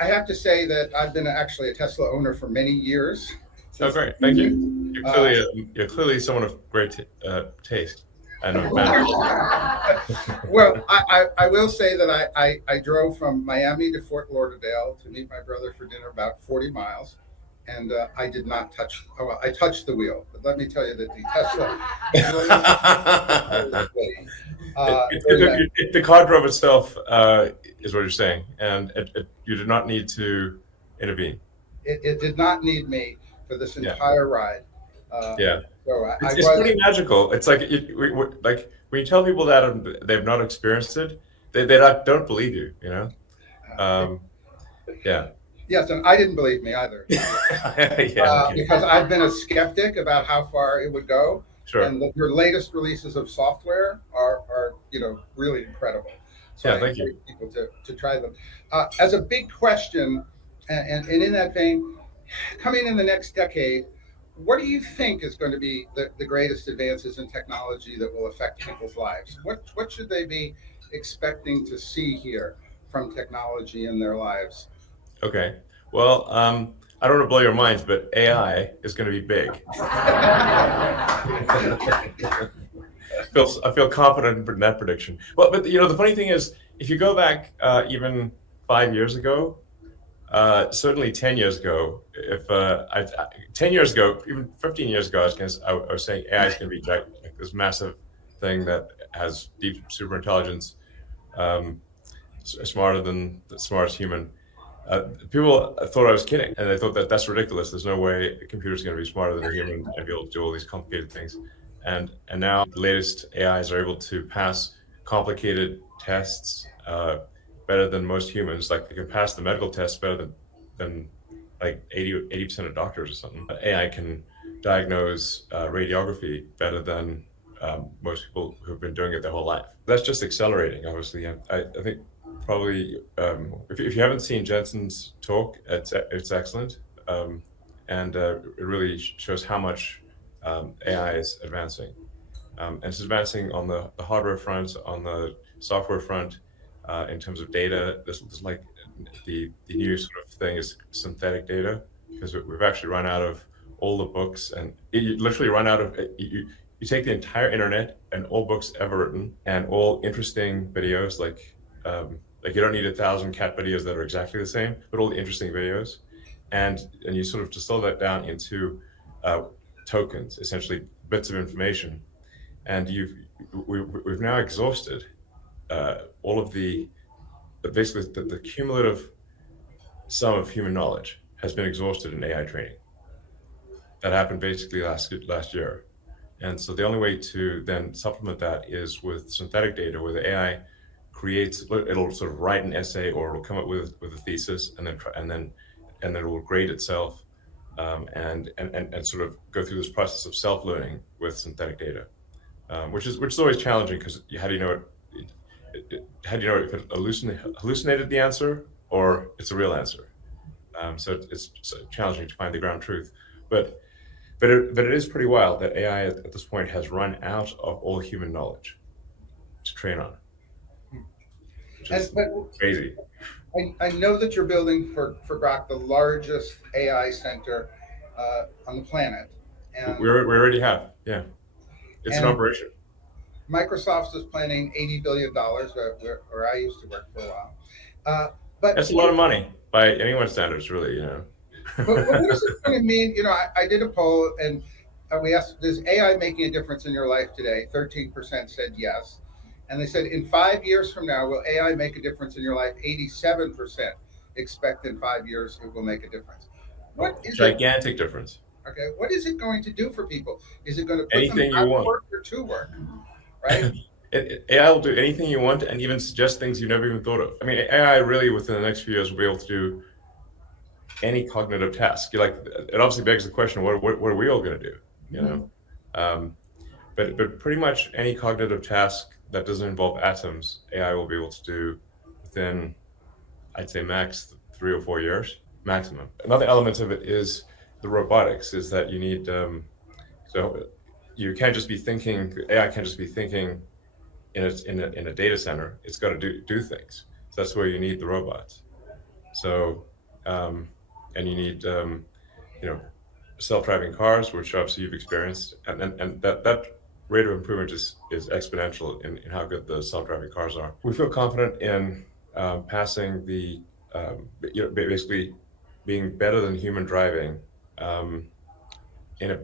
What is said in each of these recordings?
I have to say that I've been actually a Tesla owner for many years. Oh, Since great. Thank you. You're uh, clearly you're clearly someone of great taste and of manners. well, I will say that I drove from Miami to Fort Lauderdale to meet my brother for dinner, about 40 miles, and I did not touch. Oh, well, I touched the wheel, but let me tell you that the Tesla drove smoothly during that. The car drove itself, is what you're saying, and you did not need to intervene. It did not need me for this Yeah, entire ride. Uh, yeah. so I It's was. pretty magical. It's like like when you tell people that they've not experienced it, they don't believe you. You know. Um, yeah. Yes, and I didn't believe me either, Yeah. Okay. because I've been a skeptic about how far it would go, Sure. and your latest releases of software are really incredible. So I Yeah. Thank you. encourage people to try them. As a big question, and in that vein, coming in the next decade, what do you think is going to be the greatest advances in technology that will affect people's lives? What should they be expecting to see here from technology in their lives? Okay. Well, I don't want to blow your minds, but AI is going to be big. I feel confident in that prediction. Well, but the funny thing is, if you go back even 5 years ago, certainly 10 years ago, if 10 years ago, even 15 years ago, I was saying AI is going to be like this massive thing that has deep super intelligence, um, smarter than the smartest human. People thought I was kidding, and they thought that that's ridiculous. There's no way a computer's going to be smarter than a human and be able to do all these complicated things. And now the latest AIs are able to pass complicated tests better than most humans. Like they can pass the medical tests better than like 80% of doctors or something. AI can diagnose radiography better than most people who've been doing it their whole life. That's just accelerating, obviously. I think probably if you haven't seen Jensen's talk, it's excellent, and it really shows how much AI is advancing. And it's advancing on the hardware front, on the software front, in terms of data. There's like the new sort of thing is synthetic data, because we've actually run out of all the books, and you literally run out of you take the entire internet and all books ever written and all interesting videos, like you don't need 1,000 cat videos that are exactly the same, but all the interesting videos, and you sort of distill that down into uh, tokens, essentially bits of information, and we've now exhausted all of basically the cumulative sum of human knowledge has been exhausted in AI training. That happened basically last year. And so the only way to then supplement that is with synthetic data, where the AI it'll sort of write an essay, or it'll come up with a thesis, and then it will grade itself, and sort of go through this process of self-learning with synthetic data, which is always challenging, because how do you know how do you know if it hallucinated the answer or it's a real answer? So it's challenging to find the ground truth, but but it is pretty wild that AI at this point has run out of all human knowledge to train on, which And is but crazy. I know that you're building for Grok the largest AI center on the planet, We and already have, yeah, it's an and operation. Microsoft is planning $80 billion, where I used to work for a while. Uh, but That's a lot of money by anyone's standards, really. but what is it going to mean? I did a poll, and we asked, "Is AI making a difference in your life today?" 13% said yes, and they said, "In 5 years from now, will AI make a difference in your life?" 87% expect in 5 years it will make a difference. What Oh, is it? gigantic difference. Okay, what is it going to do for people? Is it going to put them Anything you out of want. work or to work? Right? AI will do anything you want, and even suggest things you never even thought of. I mean, AI really within the next few years will be able to do any cognitive task. You're like, it obviously begs the question, what are we all going to do? You Mm-hmm. know, um, but pretty much any cognitive task that doesn't involve atoms, AI will be able to do within, I'd say, max 3 or 4 years maximum. Another element of it is the robotics. Is that you need so you can't just be thinking. AI can't just be thinking in a data center. It's got to do things. So that's where you need the robots. So and you need you know, self-driving cars, which obviously you've experienced, and that rate of improvement is exponential in how good the self-driving cars are. We feel confident in passing the basically being better than human driving in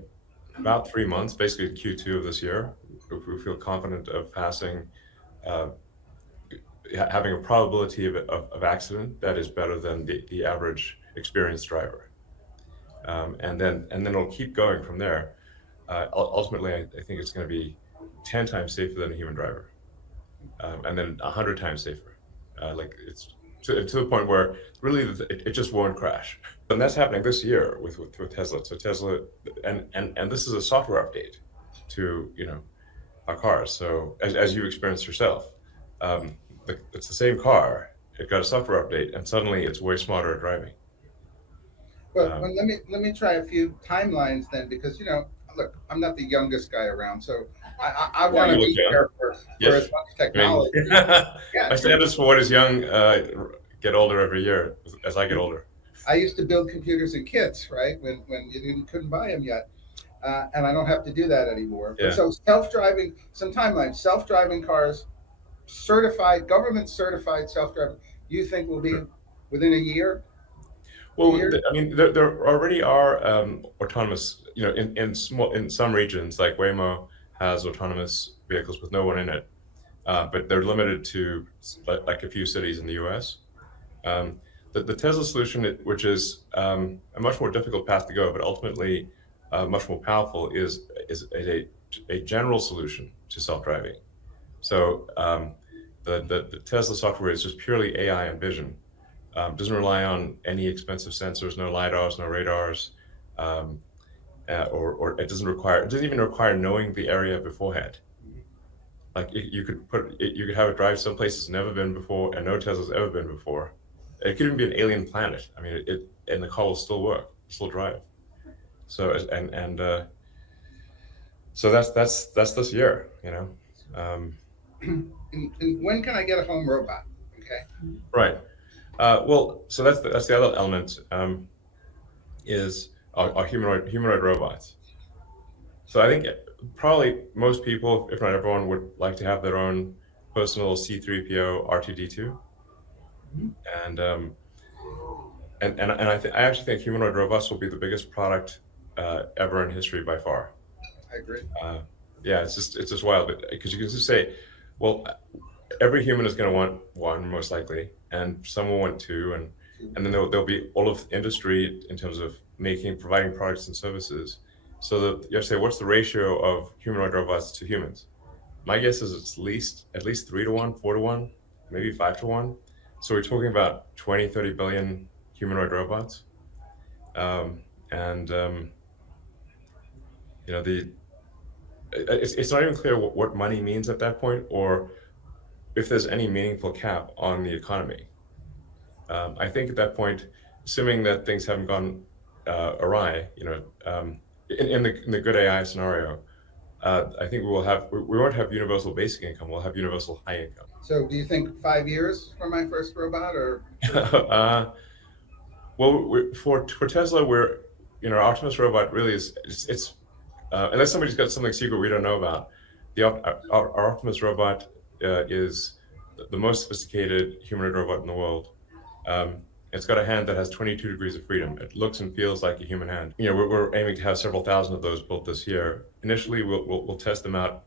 about 3 months, basically Q2 of this year. We feel confident of passing, uh, having a probability of accident that is better than the average experienced driver. And then it'll keep going from there. Ultimately, I think it's going to be 10 times safer than a human driver, and then 100 times safer. Like it's to the point where really it just won't crash. And that's happening this year with Tesla. So Tesla, and this is a software update to our cars. So as you experienced yourself, it's the same car. It got a software update, and suddenly it's way smarter at driving. Well, Um, let me try a few timelines then, because look, I'm not the youngest guy around, so I yeah, want you to look be young. here for as Yes. much I mean, technology. Yeah, my standards for what is young get older every year as I get older. I used to build computers in kits, right? When you couldn't buy them yet, and I don't have to do that anymore. But Yeah. so self-driving, some timelines, self-driving cars, certified, government certified self-driving. You think will be Sure. within a year, two Well, years? I mean, there already are autonomous, in some regions, like Waymo has autonomous vehicles with no one in it, but they're limited to like a few cities in the U.S. Um, the Tesla solution, which is a much more difficult path to go, but ultimately much more powerful, is a general solution to self-driving. So the Tesla software is just purely AI and vision. Doesn't rely on any expensive sensors, no lidars, no radars, um, or it doesn't even require knowing the area beforehand. Like you could have it drive someplace it's never been before, and no Tesla's ever been before. It could even be an alien planet. I mean, and the car will still work, still drive. So so that's this year. Um, And when can I get a home robot? Okay. right. Well, so that's the other element, is our humanoid robots. So I think probably most people, if not everyone, would like to have their own personal C3PO R2D2, Mhm. and I actually think humanoid robots will be the biggest product ever in history by far. I agree. Uh, yeah, it's just wild because you can just say, well, every human is going to want one most likely, and some will want two, and then there'll be all of industry in terms of providing products and services. So that you have to say, what's the ratio of humanoid robots to humans? My guess is it's at least 3 to 1, 4 to 1, maybe 5 to 1. So we're talking about 20, 30 billion humanoid robots. And the it's not even clear what money means at that point, or if there's any meaningful cap on the economy. I think at that point, assuming that things haven't gone awry, in the good AI scenario, I think we won't have universal basic income. We'll have universal high income. So, do you think 5 years for my first robot, or uh, well, for Tesla, our Optimus robot really it's unless somebody's got something secret we don't know about. Our Optimus robot is the most sophisticated humanoid robot in the world. It's got a hand that has 22 degrees of freedom. It looks and feels like a human hand. We're aiming to have several thousand of those built this year. Initially, we'll test them out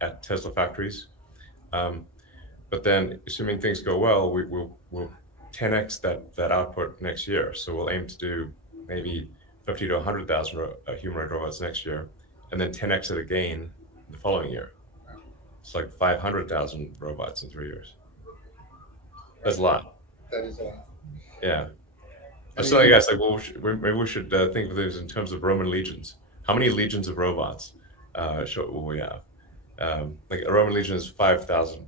at Tesla factories, um, but then assuming things go well, we'll 10x that output next year. So we'll aim to do maybe 50 to 100,000 humanoid robots next year, and then 10x it again the following year. It's like 500,000 robots in 3 years. That's a lot. that is a lot? Yeah. I I was telling mean, you guys, like, well, maybe we should think of this in terms of Roman legions. How many legions of robots will we have? Like a Roman legion is 5,000.